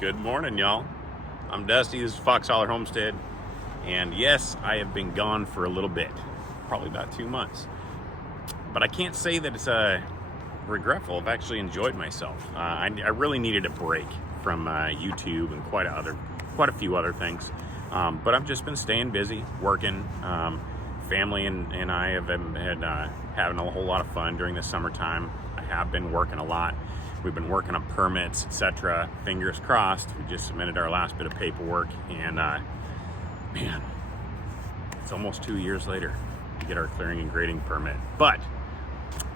Good morning, y'all. I'm Dusty. This is Fox Holler Homestead. And yes, I have been gone for a little bit, probably about 2 months. But I can't say that it's regretful. I've actually enjoyed myself. I really needed a break from YouTube and quite a few other things. But I've just been staying busy, working. Family and I have been having a whole lot of fun during the summertime. I have been working a lot. We've been working on permits, etc. Fingers crossed. We just submitted our last bit of paperwork, and man, it's almost 2 years later to get our clearing and grading permit. But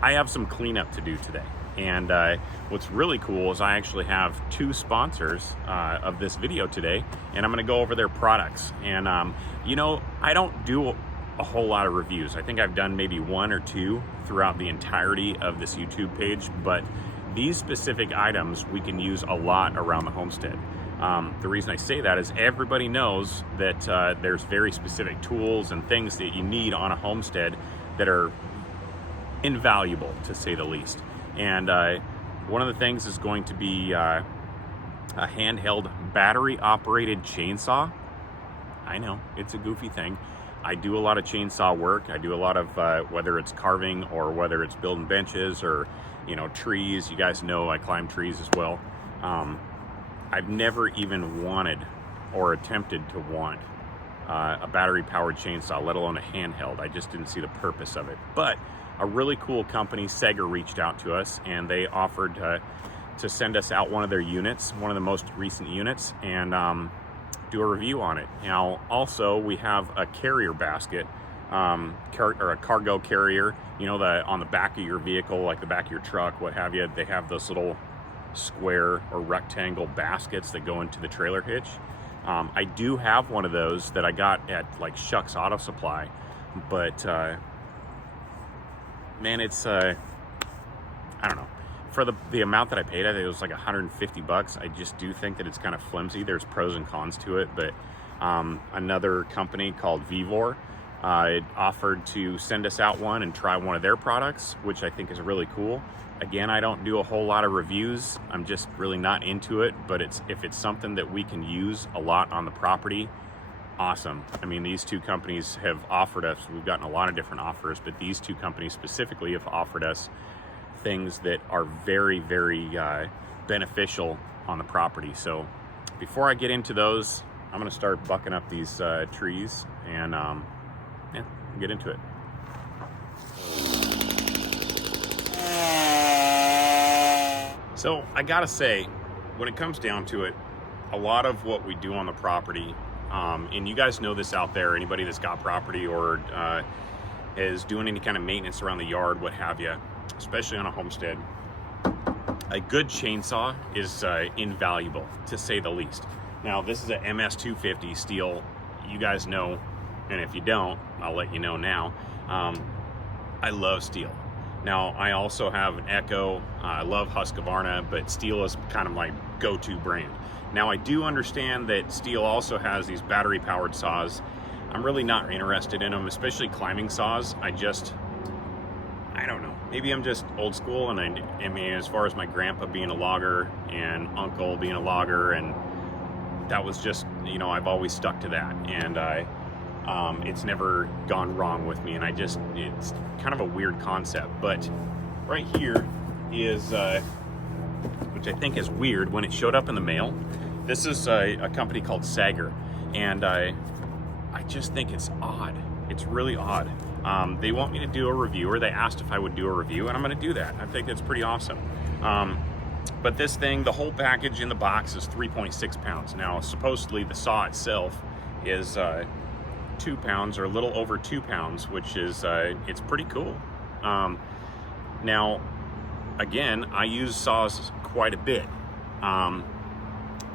I have some cleanup to do today, and what's really cool is I actually have two sponsors of this video today, and I'm going to go over their products. And I don't do a whole lot of reviews. I think I've done maybe one or two throughout the entirety of this YouTube page, but these specific items we can use a lot around the homestead. The reason I say that is everybody knows that there's very specific tools and things that you need on a homestead that are invaluable, to say the least. And one of the things is going to be a handheld battery-operated chainsaw. I know, it's a goofy thing. I do a lot of chainsaw work. I do a lot of whether it's carving or whether it's building benches or trees. You guys know I climb trees as well. I've never even wanted or attempted to want a battery-powered chainsaw, let alone a handheld. I just didn't see the purpose of it. But a really cool company, Sager, reached out to us, and they offered to send us out one of their units, one of the most recent units, and do a review on it. Now, also, we have a carrier basket, or a cargo carrier, on the back of your vehicle, like the back of your truck, what have you. They have those little square or rectangle baskets that go into the trailer hitch. I do have one of those that I got at like Shucks Auto Supply, but man, it's I don't know, for the amount that I paid. I think it was like $150. I just do think that it's kind of flimsy. There's pros and cons to it, but another company called Vivor it offered to send us out one and try one of their products, which I think is really cool. Again, I don't do a whole lot of reviews. I'm just really not into it, but if it's something that we can use a lot on the property, awesome. I mean, these two companies have offered us, we've gotten a lot of different offers, but these two companies specifically have offered us things that are very, very beneficial on the property. So before I get into those, I'm going to start bucking up these trees and get into it. So I gotta say, when it comes down to it, a lot of what we do on the property, and you guys know this out there, anybody that's got property or is doing any kind of maintenance around the yard, what have you, especially on a homestead, a good chainsaw is invaluable, to say the least. Now, this is a MS-250 steel. You guys know, and if you don't, I'll let you know now. I love steel. Now, I also have an Echo. I love Husqvarna, but steel is kind of my go-to brand. Now, I do understand that steel also has these battery-powered saws. I'm really not interested in them, especially climbing saws. I don't know. Maybe I'm just old school, and I mean, as far as my grandpa being a logger and uncle being a logger, and that was just, I've always stuck to that, and it's never gone wrong with me, and it's kind of a weird concept. But right here is, which I think is weird, when it showed up in the mail, this is a company called Sager, and I just think it's odd. It's really odd. They want me to do a review, or they asked if I would do a review, and I'm going to do that. I think it's pretty awesome. But this thing, the whole package in the box is 3.6 pounds. Now, supposedly the saw itself is 2 pounds, or a little over 2 pounds, which is, it's pretty cool. Now, again, I use saws quite a bit, and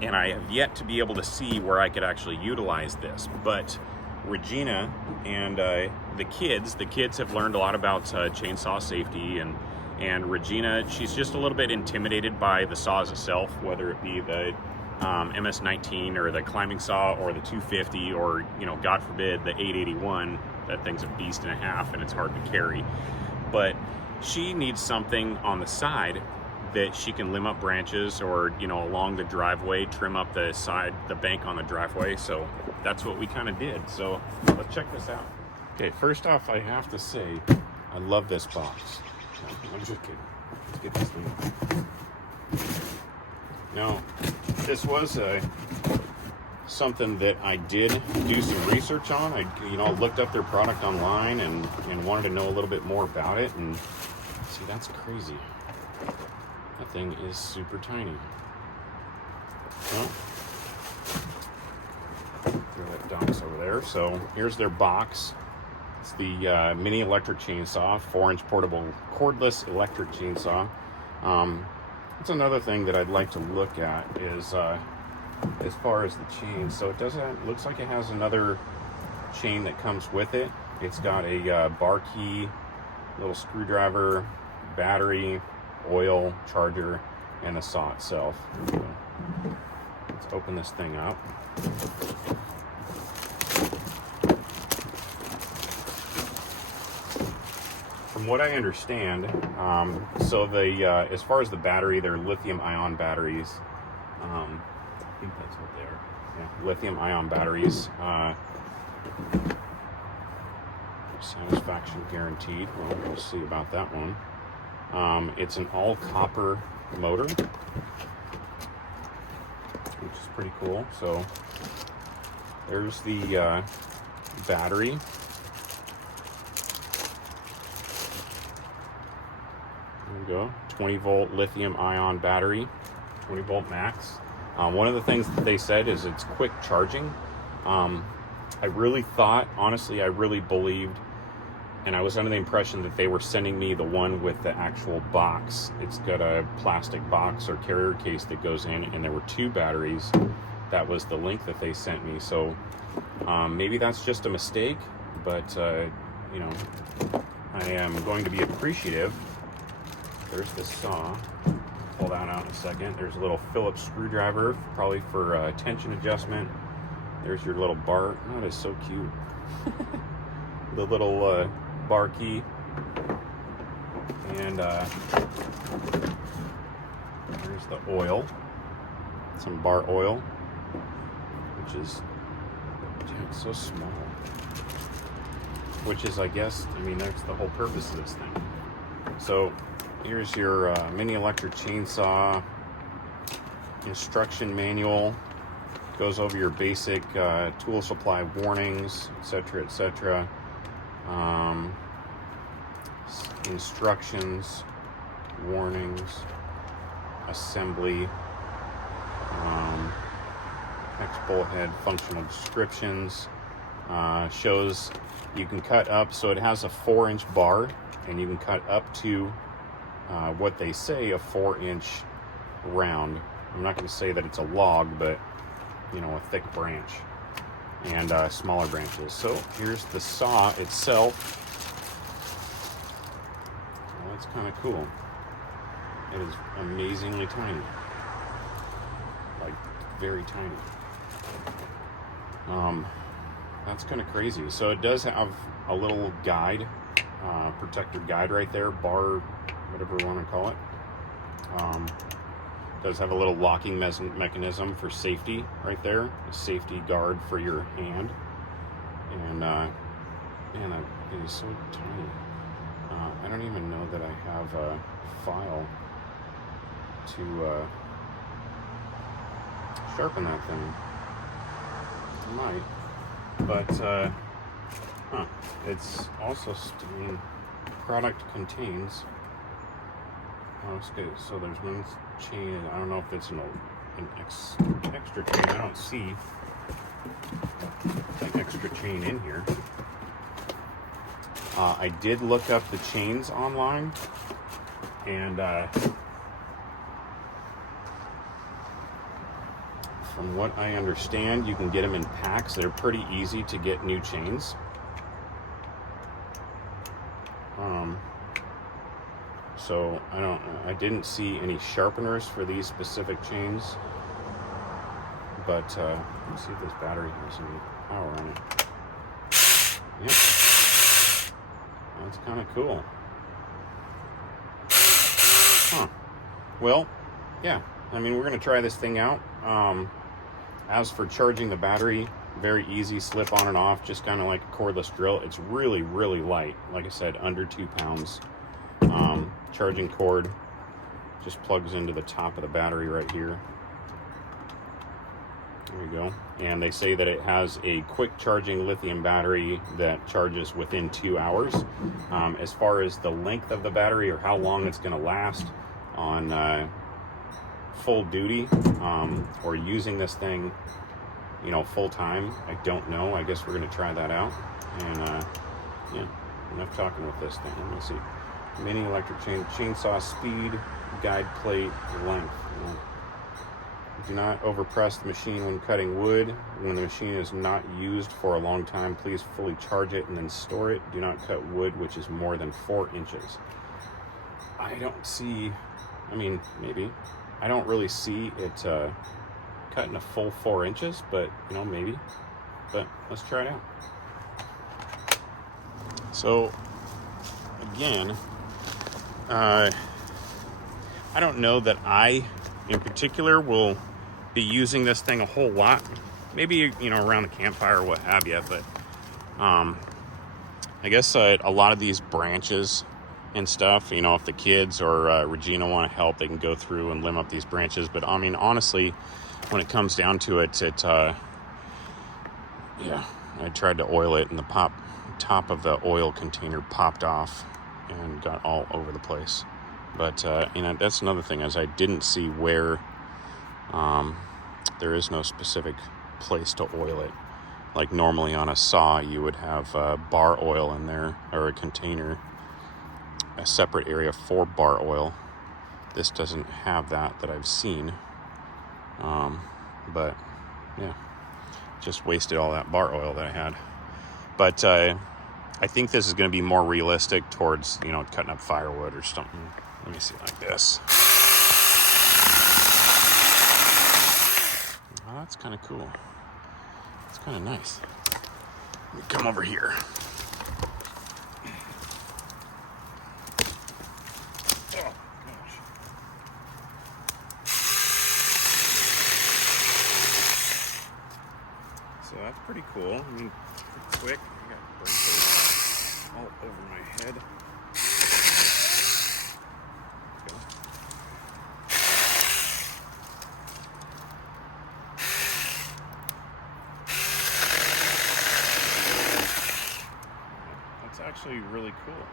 I have yet to be able to see where I could actually utilize this, but Regina and the kids have learned a lot about chainsaw safety, and Regina, she's just a little bit intimidated by the saws itself, whether it be the MS-19 or the climbing saw or the 250 or, God forbid, the 881. That thing's a beast and a half, and it's hard to carry. But she needs something on the side that she can limb up branches or, you know, along the driveway, trim up the bank on the driveway. So that's what we kind of did. So let's check this out. Okay, first off, I have to say, I love this box. No, I'm just kidding. Let's get this thing. Now, this was something that I did do some research on. I looked up their product online and wanted to know a little bit more about it. And see, that's crazy. That thing is super tiny. Well, throw that box over there. So here's their box. It's the mini electric chainsaw, 4-inch portable cordless electric chainsaw. That's another thing that I'd like to look at is as far as the chain. So it looks like it has another chain that comes with it. It's got a bar key, little screwdriver, battery, oil, charger, and the saw itself. So let's open this thing up. From what I understand, so as far as the battery, they're lithium-ion batteries. I think that's what they are. Yeah, lithium-ion batteries. Satisfaction guaranteed. Well, we'll see about that one. It's an all-copper motor, which is pretty cool. So there's the battery. There we go. 20-volt lithium-ion battery, 20-volt max. One of the things that they said is it's quick charging. I really thought, honestly, I really believed, and I was under the impression that they were sending me the one with the actual box. It's got a plastic box or carrier case that goes in, and there were 2 batteries. That was the link that they sent me. So maybe that's just a mistake, but you know, I am going to be appreciative. There's the saw. Pull that out in a second. There's a little Phillips screwdriver, probably for tension adjustment. There's your little bar. Oh, that is so cute. The little bar key. And there's the oil. Some bar oil, which is it's so small. Which is, I guess, I mean, that's the whole purpose of this thing. So here's your mini electric chainsaw instruction manual. Goes over your basic tool supply warnings, etc., etc. Instructions, warnings, assembly, X-bolt head functional descriptions. Shows you can cut up, so it has a 4-inch bar, and you can cut up to what they say a 4-inch round. I'm not going to say that it's a log, but you know, a thick branch, and smaller branches. So here's the saw itself. Well, that's kind of cool. It is amazingly tiny, like very tiny. That's kind of crazy. So it does have a little guide, protector guide right there, bar, whatever you want to call it. Does have a little locking mechanism for safety right there, a safety guard for your hand. And man, it is so tiny. I don't even know that I have a file to sharpen that thing. I might, but it's also stating product contains. Oh, it's good. So there's one chain. I don't know if it's an extra chain. I don't see an extra chain in here. I did look up the chains online, and from what I understand, you can get them in packs. They're pretty easy to get new chains. So I didn't see any sharpeners for these specific chains, but let's see if this battery has any power on it. Yep, that's kind of cool. Huh? Well, yeah, I mean, we're going to try this thing out. As for charging the battery, very easy, slip on and off, just kind of like a cordless drill. It's really, really light. Like I said, under 2 pounds. Charging cord just plugs into the top of the battery right here. There we go. And they say that it has a quick charging lithium battery that charges within 2 hours. As far as the length of the battery or how long it's going to last on full duty, or using this thing, you know, full time, I don't know. I guess we're going to try that out. And yeah, enough talking with this thing. Let me see. Mini electric chainsaw speed, guide plate length. Do not overpress the machine when cutting wood. When the machine is not used for a long time, please fully charge it and then store it. Do not cut wood which is more than 4 inches. I don't see, I mean, maybe. I don't really see it cutting a full 4 inches, but, you know, maybe. But let's try it out. So, again, I don't know that I, in particular, will be using this thing a whole lot. Maybe, you know, around the campfire or what have you. But I guess a lot of these branches and stuff, you know, if the kids or Regina want to help, they can go through and limb up these branches. But I mean, honestly, when it comes down to it, yeah, I tried to oil it and the top of the oil container popped off and got all over the place. But you know, that's another thing, is I didn't see where there is no specific place to oil it. Like normally on a saw, you would have bar oil in there, or a container, a separate area for bar oil. This doesn't have that I've seen. But yeah, just wasted all that bar oil that I had. But I think this is going to be more realistic towards, you know, cutting up firewood or something. Let me see, like this. Oh, that's kind of cool. It's kind of nice. Let me come over here. Oh, gosh. So that's pretty cool. I mean, pretty quick. I got braces all over my head. Actually really cool.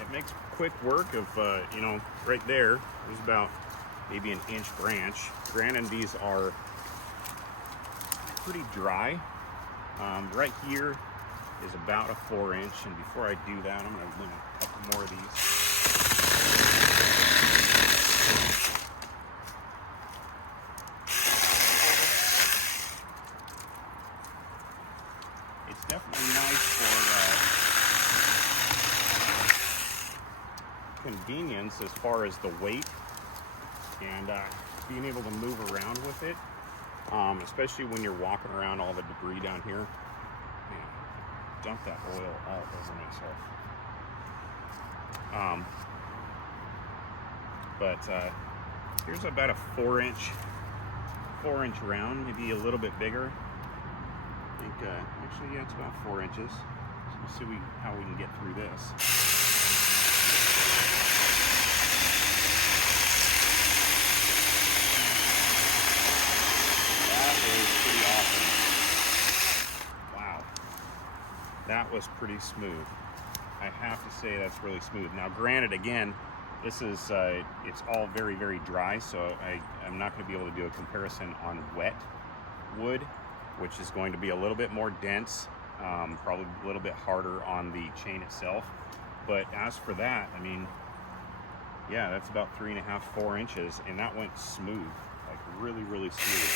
It makes quick work of, you know, right there's about maybe an inch branch. Granted, these are pretty dry. Right here is about a 4 inch, and before I do that, I'm going to limit a couple more of these. It's definitely nice for convenience as far as the weight and being able to move around with it, especially when you're walking around all the debris down here. Man, dump that oil all over myself. But here's about a 4 inch round, maybe a little bit bigger. I think, actually, yeah, it's about 4 inches. So we'll see how we can get through this. That is pretty awesome. Wow. That was pretty smooth. I have to say that's really smooth. Now, granted, again, this is, it's all very, very dry, so I'm not going to be able to do a comparison on wet wood, which is going to be a little bit more dense, probably a little bit harder on the chain itself. But as for that, I mean, yeah, that's about 3.5, 4 inches, and that went smooth, like really, really smooth.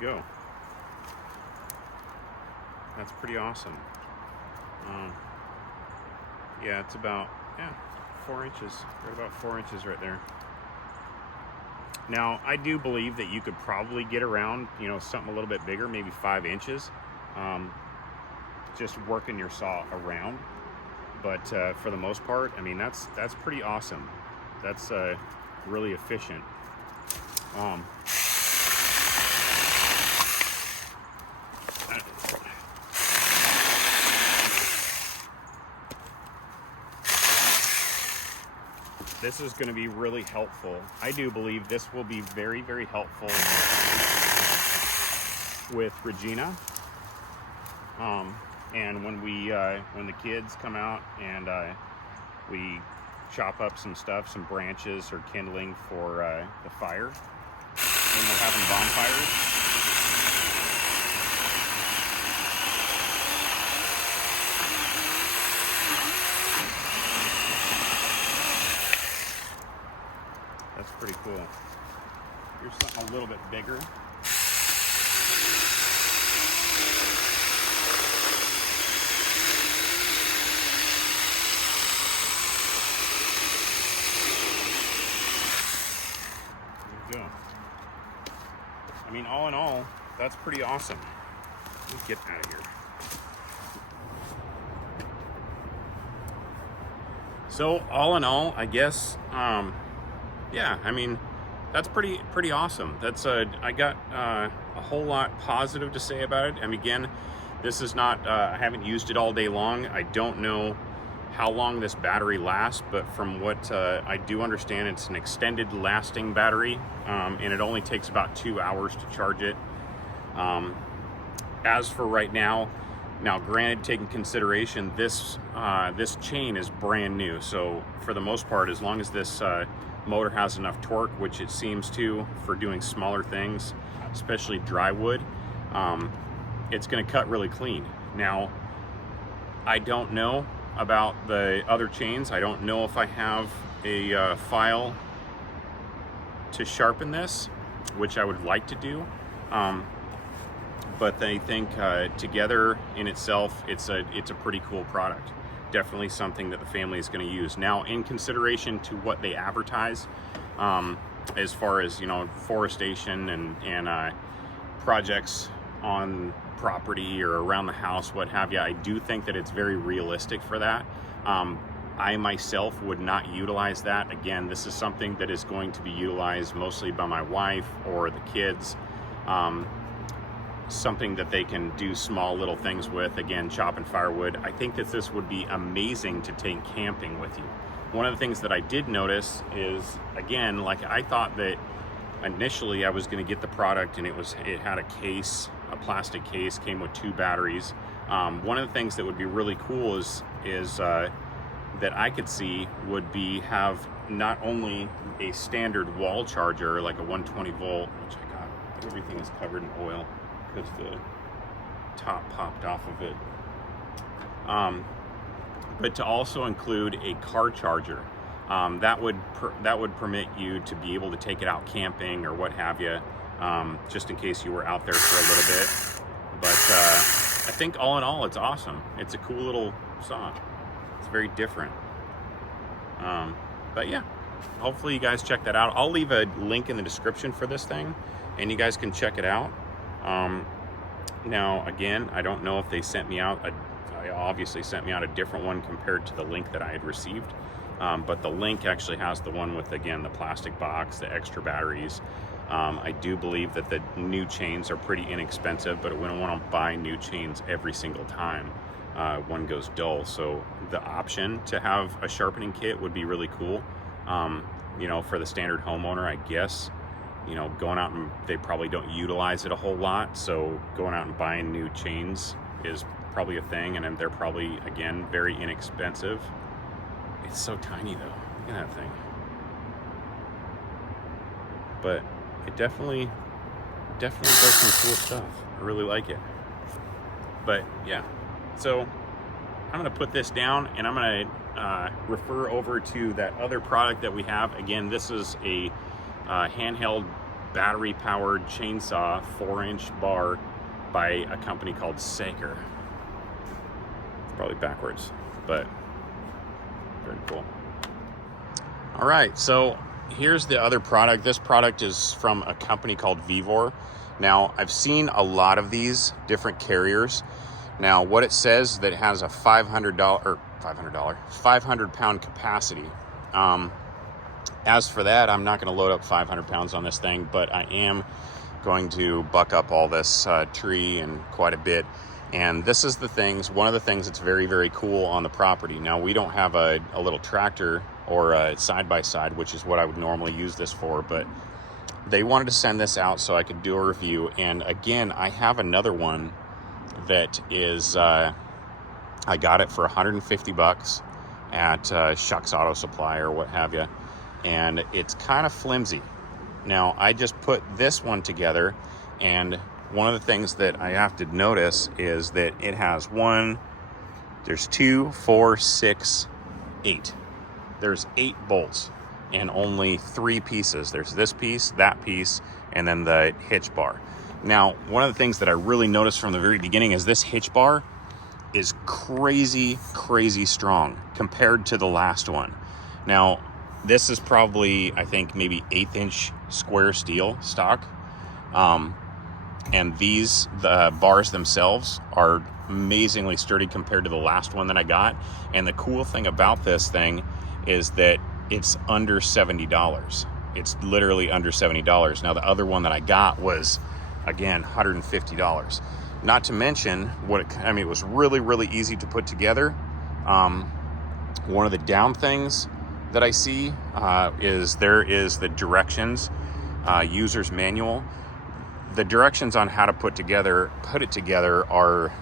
Go. That's pretty awesome. Yeah, it's about 4 inches. Right about 4 inches right there. Now, I do believe that you could probably get around, something a little bit bigger, maybe 5 inches, just working your saw around. But for the most part, I mean, that's pretty awesome. That's really efficient. This is going to be really helpful. I do believe this will be very, very helpful with Regina. And when when the kids come out and we chop up some stuff, some branches or kindling for the fire, when we're having bonfires. That's pretty cool. Here's something a little bit bigger. There you go. I mean, all in all, that's pretty awesome. Let me get out of here. So all in all, I guess, yeah, I mean, that's pretty awesome. That's I got a whole lot positive to say about it. And again, this is not, I haven't used it all day long. I don't know how long this battery lasts, but from what I do understand, it's an extended lasting battery, and it only takes about 2 hours to charge it. As for right now, granted, taking consideration, this chain is brand new. So for the most part, as long as this motor has enough torque, which it seems to for doing smaller things, especially dry wood, it's going to cut really clean. Now, I don't know about the other chains. I don't know if I have a file to sharpen this, which I would like to do. But I think together in itself, it's a pretty cool product. Definitely something that the family is going to use. Now, in consideration to what they advertise, as far as forestation and projects on property or around the house, what have you, I do think that it's very realistic for that. I myself would not utilize that. Again, this is something that is going to be utilized mostly by my wife or the kids. Something that they can do small little things with, again, chopping firewood. I think that this would be amazing to take camping with you. One of the things that I did notice is, again, like I thought that initially I was going to get the product and it had a case, a plastic case, came with 2 batteries. One of the things that would be really cool is that I could see would be have not only a standard wall charger, like a 120 volt, which I got, everything is covered in oil because the top popped off of it, but to also include a car charger. That would permit you to be able to take it out camping or what have you, just in case you were out there for a little bit. But I think all in all, it's awesome. It's a cool little saw. It's very different. But yeah, hopefully you guys check that out. I'll leave a link in the description for this thing, and you guys can check it out. Now, again, I don't know if they sent me out I obviously sent me out a different one compared to the link that I had received. But the link actually has the one with, again, the plastic box, the extra batteries. I do believe that the new chains are pretty inexpensive, but we don't want to buy new chains every single time one goes dull. So the option to have a sharpening kit would be really cool. For the standard homeowner, I guess. Going out and they probably don't utilize it a whole lot, so going out and buying new chains is probably a thing, and they're probably, again, very inexpensive. It's so tiny though. Look at that thing. But it definitely does some cool stuff. I really like it. But yeah, so I'm gonna put this down and I'm gonna refer over to that other product that we have. Again, this is a handheld battery powered chainsaw, 4-inch bar by a company called Saker. probably backwards, but very cool. All right, so here's the other product. This product is from a company called Vivor. Now, I've seen a lot of these different carriers. Now, what it says that it has a $500 pound capacity. As for that, I'm not going to load up 500 pounds on this thing, but I am going to buck up all this tree and quite a bit. And this is one of the things that's very, very cool on the property. Now, we don't have a little tractor or a side-by-side, which is what I would normally use this for, but they wanted to send this out so I could do a review. And again, I have another one that is, I got it for $150 at Shucks Auto Supply or what have you. And it's kind of flimsy. Now, I just put this one together, and one of the things that I have to notice is that it has there's 2, 4, 6, 8. There's 8 bolts and only 3 pieces. There's this piece, that piece, and then the hitch bar. Now, one of the things that I really noticed from the very beginning is this hitch bar is crazy, crazy strong compared to the last one. Now, this is probably, I think, maybe 1/8 inch square steel stock. And the bars themselves are amazingly sturdy compared to the last one that I got. And the cool thing about this thing is that it's under $70. It's literally under $70. Now, the other one that I got was, again, $150. Not to mention, it was really, really easy to put together. One of the down things that I see is there is the directions, user's manual. The directions on how to put it together are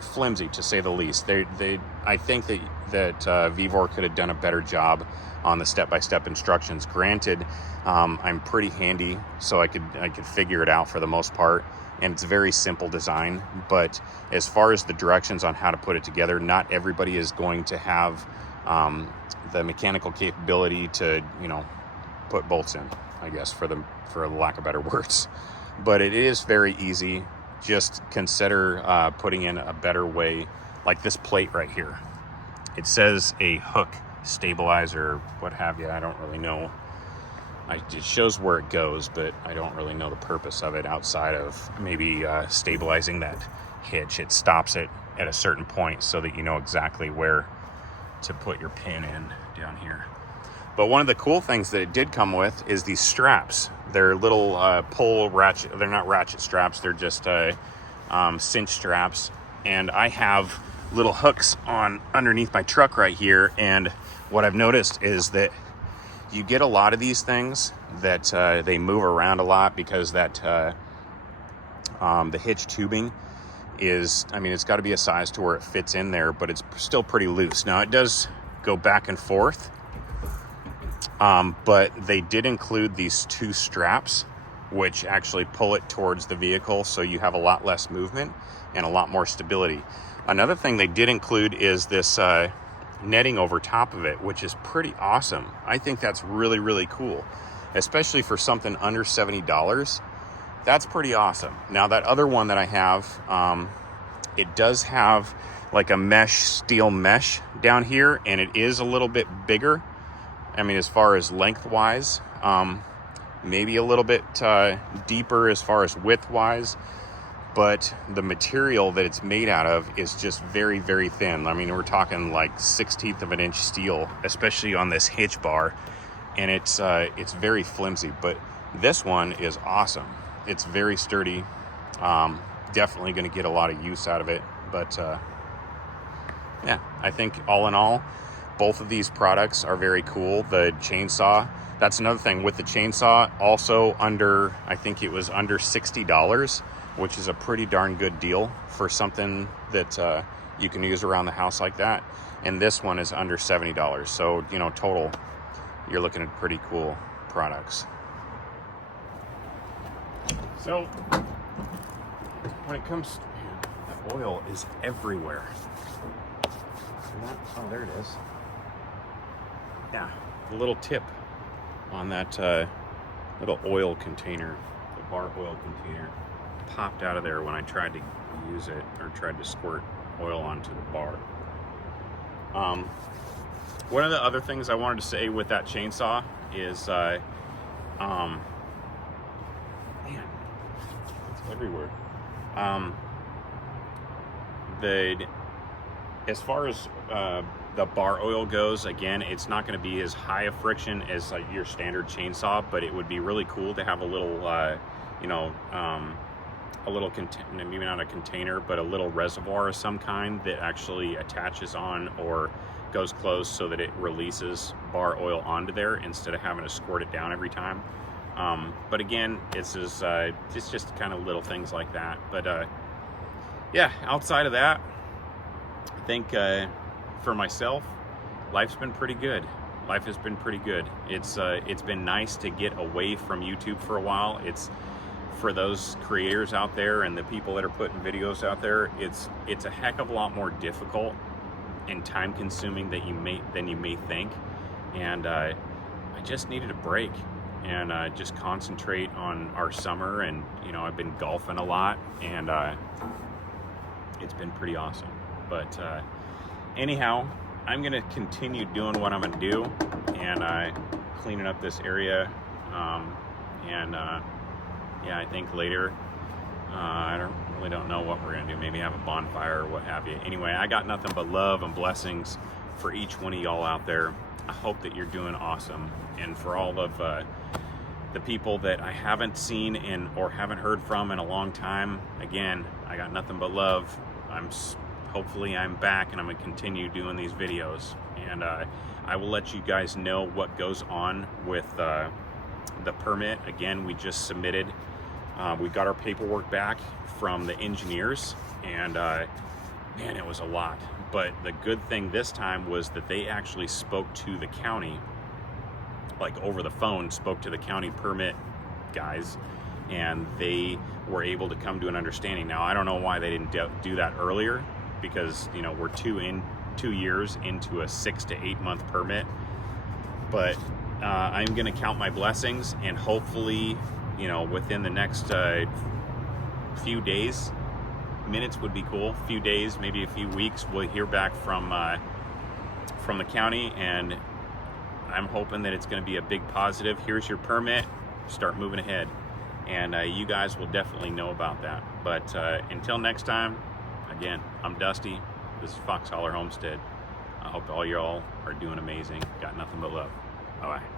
flimsy, to say the least. I think that Vivor could have done a better job on the step-by-step instructions. Granted, I'm pretty handy, so I could figure it out for the most part, and it's a very simple design. But as far as the directions on how to put it together, not everybody is going to have the mechanical capability to, put bolts in, I guess, for lack of better words. But it is very easy. Just consider putting in a better way, like this plate right here. It says a hook stabilizer, what have you. I don't really know. It shows where it goes, but I don't really know the purpose of it outside of maybe stabilizing that hitch. It stops it at a certain point so that you know exactly where to put your pin in down here. But one of the cool things that it did come with is these straps. They're little pull ratchet. They're not ratchet straps. They're just cinch straps. And I have little hooks on underneath my truck right here. And what I've noticed is that you get a lot of these things that they move around a lot because that the hitch tubing is, it's got to be a size to where it fits in there, but it's still pretty loose. Now, it does go back and forth. But they did include these 2 straps, which actually pull it towards the vehicle, so you have a lot less movement and a lot more stability. Another thing they did include is this netting over top of it, which is pretty awesome. I think that's really, really cool, especially for something under $70. That's pretty awesome. Now, that other one that I have, it does have like a steel mesh down here, and it is a little bit bigger. As far as lengthwise, maybe a little bit deeper as far as widthwise, but the material that it's made out of is just very, very thin. We're talking like 1/16 of an inch steel, especially on this hitch bar, and it's very flimsy. But this one is awesome. It's very sturdy. Definitely going to get a lot of use out of it. But yeah, I think all in all, both of these products are very cool. The chainsaw, that's another thing with the chainsaw, also I think it was under $60, which is a pretty darn good deal for something that you can use around the house like that. And this one is under $70. So, total, you're looking at pretty cool products. So, when it comes, that oil is everywhere. Oh, there it is. Yeah, a little tip on that little oil container, the bar oil container, popped out of there when I tried to use it or tried to squirt oil onto the bar. One of the other things I wanted to say with that chainsaw is, man, it's everywhere. As far as the bar oil goes, again, it's not going to be as high a friction as your standard chainsaw, but it would be really cool to have a little, a little maybe not a container, but a little reservoir of some kind that actually attaches on or goes close so that it releases bar oil onto there instead of having to squirt it down every time. But again, it's just kind of little things like that. But yeah, outside of that, I think for myself, life's been pretty good. Life has been pretty good. It's been nice to get away from YouTube for a while. It's for those creators out there and the people that are putting videos out there, it's a heck of a lot more difficult and time consuming than you may think. And I just needed a break and just concentrate on our summer. And I've been golfing a lot, and it's been pretty awesome. But anyhow, I'm gonna continue doing what I'm gonna do, and cleaning up this area, yeah, I think later, I really don't know what we're gonna do. Maybe have a bonfire or what have you. Anyway, I got nothing but love and blessings for each one of y'all out there. I hope that you're doing awesome. And for all of the people that I haven't seen or haven't heard from in a long time, again, I got nothing but love. Hopefully I'm back, and I'm gonna continue doing these videos. And I will let you guys know what goes on with the permit. Again, we just submitted. We got our paperwork back from the engineers, and man, it was a lot. But the good thing this time was that they actually spoke to the county, like over the phone, spoke to the county permit guys, and they were able to come to an understanding. Now, I don't know why they didn't do that earlier, because we're 2 years into a 6 to 8 month permit. But I'm gonna count my blessings, and hopefully within the next few days, minutes would be cool, few days, maybe a few weeks, we'll hear back from the county, and I'm hoping that it's going to be a big positive. Here's your permit, start moving ahead, and you guys will definitely know about that. But until next time, again, I'm Dusty. This is Fox Holler Homestead. I hope all y'all are doing amazing. Got nothing but love. Bye-bye.